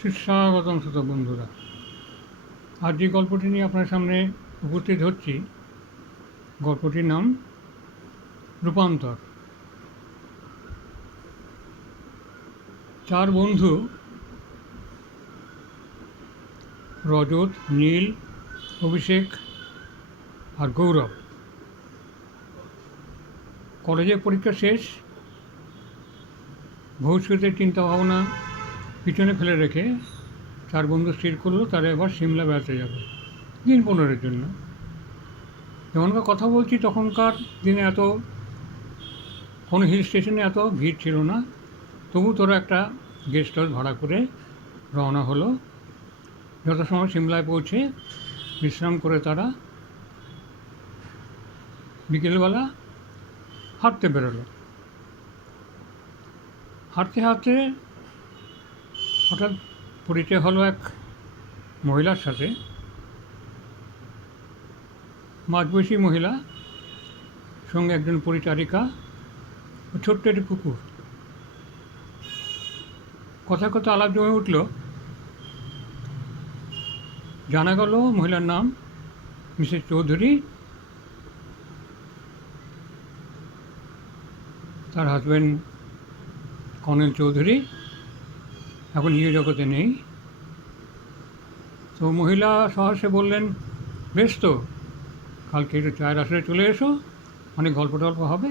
সুস্বাগতম শ্রোতা বন্ধুরা। আজ যে গল্পটি নিয়ে আপনার সামনে উপস্থিত হচ্ছি, গল্পটির নাম রূপান্তর। চার বন্ধু রজত, নীল, অভিষেক আর গৌরব কলেজের পরীক্ষা শেষ। ভবিষ্যতের চিন্তাভাবনা পিছনে ফেলে রেখে চার বন্ধু স্থির করলো তারা এবার সিমলা বেড়াতে যাবে দিন 15-এর জন্য। যখনকার কথা বলছি তখনকার দিনে এত কোনো হিল স্টেশনে এত ভিড় ছিল না, তবু তোরা একটা গেস্ট হাউস ভাড়া করে রওনা হলো। যথাসময় সিমলায় পৌঁছে বিশ্রাম করে তারা বিকেলবেলা হাঁটতে বেরোলো। হাঁটতে হাঁটতে হঠাৎ পরিচয় হলো এক মহিলার সাথে, মাঝবয়সী মহিলা, সঙ্গে একজন পরিচারিকা ও ছোট্ট একটি কুকুর। কথা কথা আলাপ জমে উঠল। জানা গেল মহিলার নাম মিসেস চৌধুরী, তার হাজব্যান্ড কর্নেল চৌধুরী এখন ইয়ে জগতে নেই। তো মহিলা সহসে বললেন, বেশ তো, কালকে একটু চায়ের আসরে চলে এসো, অনেক গল্প টল্প হবে।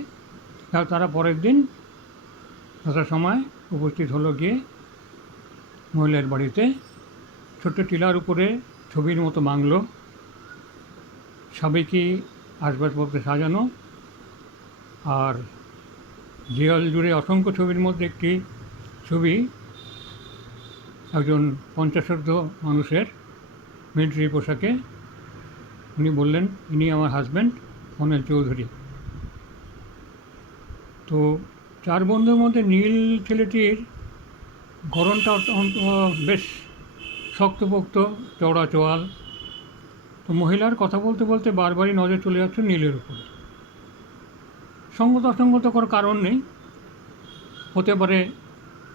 তারা পরের দিন সময় উপস্থিত হলো গিয়ে মহিলার বাড়িতে। ছোট্ট টিলার উপরে ছবির মতো বাংলো, সাবেকি আসবাবপত্রে সাজানো, আর দেওয়াল জুড়ে অসংখ্য ছবির মধ্যে একটি ছবি একজন পঞ্চাশোর্ধ্ব মানুষের মিলিটারি পোশাকে। উনি বললেন, ইনি আমার হাজব্যান্ড কর্নেল চৌধুরী। তো চার বন্ধুর মধ্যে নীল ছেলেটির গড়নটা বেশ শক্তপোক্ত, চওড়া চোয়াল। তো মহিলার কথা বলতে বলতে বারবারই নজর চলে যাচ্ছে নীলের উপরে। সঙ্গত অসঙ্গত কোনো কারণ নেই, হতে পারে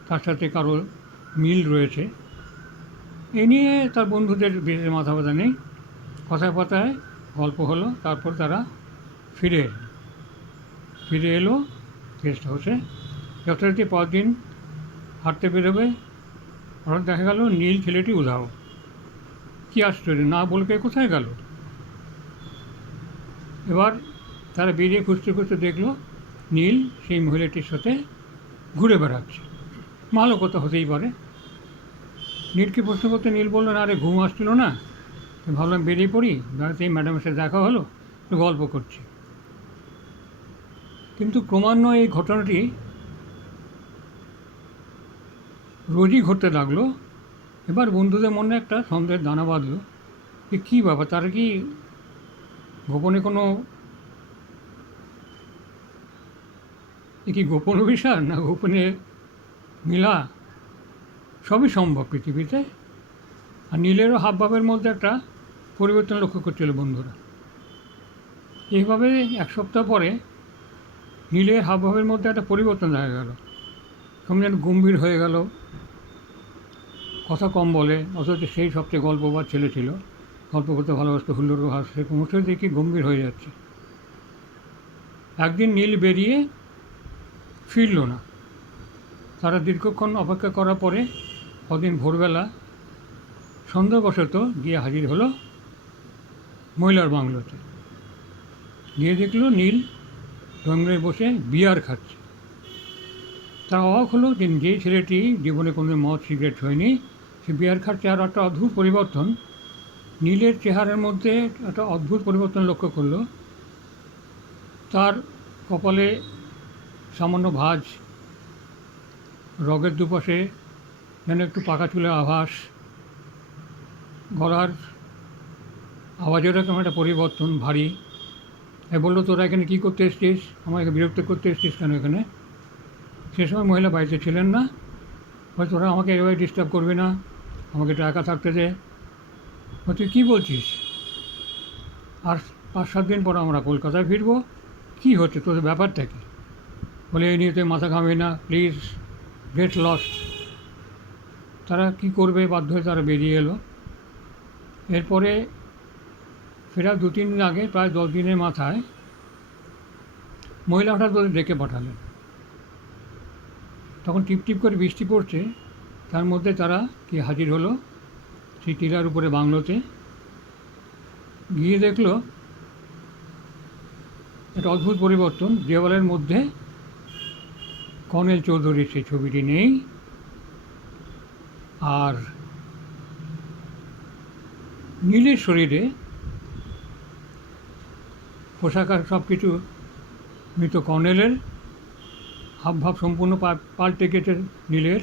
তার সাথে কারো মিল রয়েছে, এ নিয়ে তার বন্ধুদের বিশেষ মাথা ব্যথা নেই। কথায় কথায় গল্প হলো। তারপর তারা ফিরে এলো গেস্ট হাউসে। যথারীতি পরদিন হাঁটতে বেরোবে, হঠাৎ দেখা গেল নীল ছেলেটি উধাও। কী আশ্চর্য, না বলকে কোথায় গেল? এবার তারা বেরিয়ে খুঁজতে খুঁজতে দেখলো নীল সেই মহিলাটির সাথে ঘুরে বেড়াচ্ছে। ভালো কথা হতেই পারে। নীলকে প্রশ্ন করতে নীল বললো, না আরে ঘুম আসছিল না, ভাবলাম বেরিয়ে পড়ি, বেড়াতেই ম্যাডামের সাথে দেখা হলো, একটু গল্প করছি। কিন্তু ক্রমান্বয়ে এই ঘটনাটি রোজই ঘটতে লাগলো। এবার বন্ধুদের মনে একটা সন্দেহের দানা বাঁধলো যে কী ব্যাপার, তারা কি গোপনে কোনো গোপন অভিসার না গোপনে মিলা, সবই সম্ভব পৃথিবীতে। আর নীলেরও হাবভাবের মধ্যে একটা পরিবর্তন লক্ষ্য করছিল বন্ধুরা। এইভাবে এক সপ্তাহ পরে নীলের হাবভাবের মধ্যে একটা পরিবর্তন দেখা গেল। সঙ্গে যেন গম্ভীর হয়ে গেল, কথা কম বলে, অথচ সেই সবচেয়ে গল্পবার ছেলে ছিল, গল্প করতে ভালোবাসত, হুল্লোড় হাসছে, ক্রমশ দেখি গম্ভীর হয়ে যাচ্ছে। একদিন নীল বেরিয়ে ফিরল না। তারা দীর্ঘক্ষণ অপেক্ষা করার পরে কদিন ভোরবেলা সন্দেহবশত গিয়ে হাজির হলো মহিলার বাংলোতে। গিয়ে দেখলো নীল ড্রয়িং বসে বিয়ার খাচ্ছে। তারা অবাক হলো যে যেই ছেলেটি জীবনে কোনো মদ সিগারেট হয়নি, সে বিয়ার খাচ্ছে। আর একটা অদ্ভুত পরিবর্তন নীলের চেহারার মধ্যে, একটা অদ্ভুত পরিবর্তন লক্ষ্য করলো। তার কপালে সামান্য ভাঁজ, রগের দুপাশে যেন একটু পাকা চুলের আভাস, গলার আওয়াজের এরকম একটা পরিবর্তন, ভারী। বললো, তোরা এখানে কী করতে এসছিস, আমাকে বিরক্ত করতে এসছিস কেন এখানে? সে সময় মহিলা বাড়িতে ছিলেন না। হয়তো তোরা আমাকে এভাবে ডিস্টার্ব করবি না, আমাকে একটু একা থাকতে দে। তুই কী বলছিস? আর 5-7 দিন পর আমরা কলকাতায় ফিরবো, কী হচ্ছে তোদের ব্যাপারটা কি? বলে, এই নিয়ে তুই মাথা ঘামবি না, প্লিজ গেট লস্ট। তারা কি করবে, বাধ্য হয়ে তারা বেরিয়ে এলো। এরপরে ফেরার 2-3 দিন আগে, প্রায় 10 দিনের মাথায় মহিলা হঠাৎ ওদের ডেকে পাঠালেন। তখন টিপটিপ করে বৃষ্টি পড়ছে, তার মধ্যে তারা কি হাজির হলো সেই টিলার উপরে বাংলোতে। গিয়ে দেখলো একটা অদ্ভুত পরিবর্তন, দেওয়ালের মধ্যে কর্নেল চৌধুরীর সেই ছবিটি নেই, আর নীলের শরীরে পোশাক আর সব কিছু মৃত কর্নেলের, হাবভাব সম্পূর্ণ পাল্টে গেছে নীলের।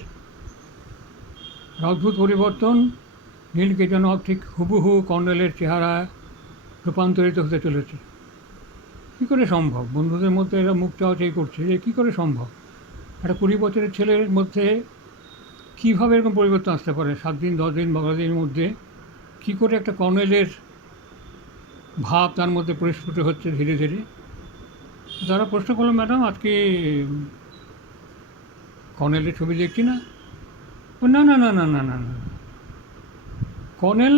অদ্ভুত পরিবর্তন, নীলকে যেন ঠিক হুবহু কর্নেলের চেহারা রূপান্তরিত হতে চলেছে। কী করে সম্ভব? বন্ধুদের মধ্যে এরা মুখ চাওয়াচাই করছে যে কী করে সম্ভব? একটা 20 বছরের ছেলের মধ্যে কীভাবে এরকম পরিবর্তন আসতে পারে 7 দিন 10 দিন 12 দিনের মধ্যে? কী করে একটা কর্নেলের ভাব তার মধ্যে পরিস্ফুট হচ্ছে ধীরে ধীরে? তারা প্রশ্ন করলো, ম্যাডাম আজকে কর্নেলের ছবি দেখছি না। ও না না না না না না না, কর্নেল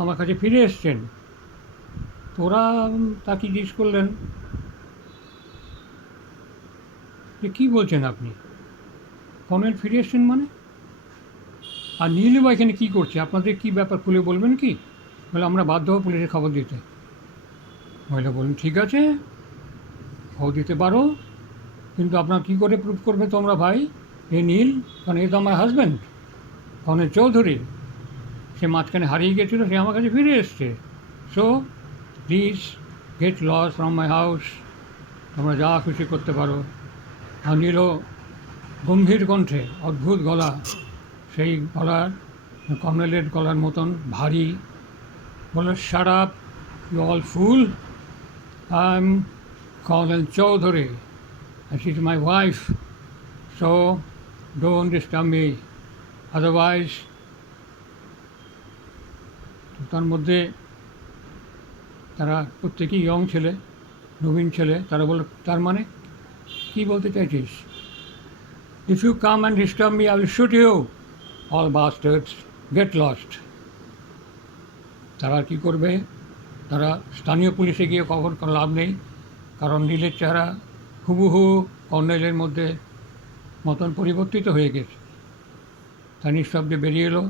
আমার কাছে ফিরে এসছেন। তোরা তাকে জিজ্ঞেস করলেন যে কী বলছেন আপনি, কর্নেল ফিরে এসছেন মানে? আর নীলু বা এখানে কী করছে, আপনাদের কী ব্যাপার খুলে বলবেন কি? বলে আমরা বাধ্য হব পুলিশে খবর দিতে। মহিলা বললেন, ঠিক আছে খবর দিতে পারো, কিন্তু আপনার কী করে প্রুভ করবে তোমরা ভাই এ নীল? কারণ এ তো আমার হাজব্যান্ড কর্নেল চৌধুরী, সে মাঝখানে হারিয়ে গেছিলো, সে আমার কাছে ফিরে এসছে। So please get lost from my house, তোমরা যা খুশি করতে পারো। আর নীলও গম্ভীর কণ্ঠে, অদ্ভুত গলা, সেই গলার কর্নেলের গলার মতন ভারী, বলে, shut up you all fool, I am colonel Chowdhury and she is my wife, so don't disturb me, otherwise. তার মধ্যে তারা প্রত্যেকেই ইয়ং ছেলে, নবীন ছেলে, তারা বলল, তার মানে কী বলতে চাইছিস? If you come and disturb me I will shoot you, all bastards, get lost. তারা কী করবে? তারা স্থানীয় পুলিশে গিয়ে খবর করে লাভ নেই, কারণ নীলের চেহারা হুবহু কর্নেলের মধ্যে মতন পরিবর্তিত হয়ে গেছে। তা নিঃশব্দে বেরিয়ে এলো,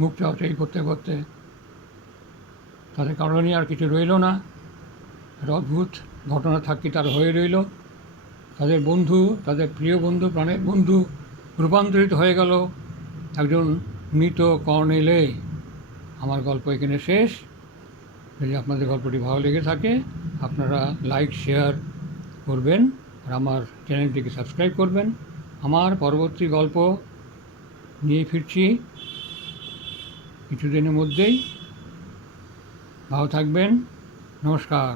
মুখ চাওয়াচাই করতে করতে। তাদের কারণে আর কিছু রইল না, একটা অদ্ভুত ঘটনা থাকি তার হয়ে রইল। তাদের বন্ধু, তাদের প্রিয় বন্ধু, প্রাণের বন্ধু রূপান্তরিত হয়ে গেল একজন মৃত কর্নেলে। আমার গল্প এখানে শেষ। যদি আপনাদের গল্পটি ভালো লেগে থাকে, আপনারা লাইক শেয়ার করবেন আর আমার চ্যানেলটিকে সাবস্ক্রাইব করবেন। আমার পরবর্তী গল্প নিয়ে ফিরছি কিছুদিনের মধ্যেই। ভালো থাকবেন, নমস্কার।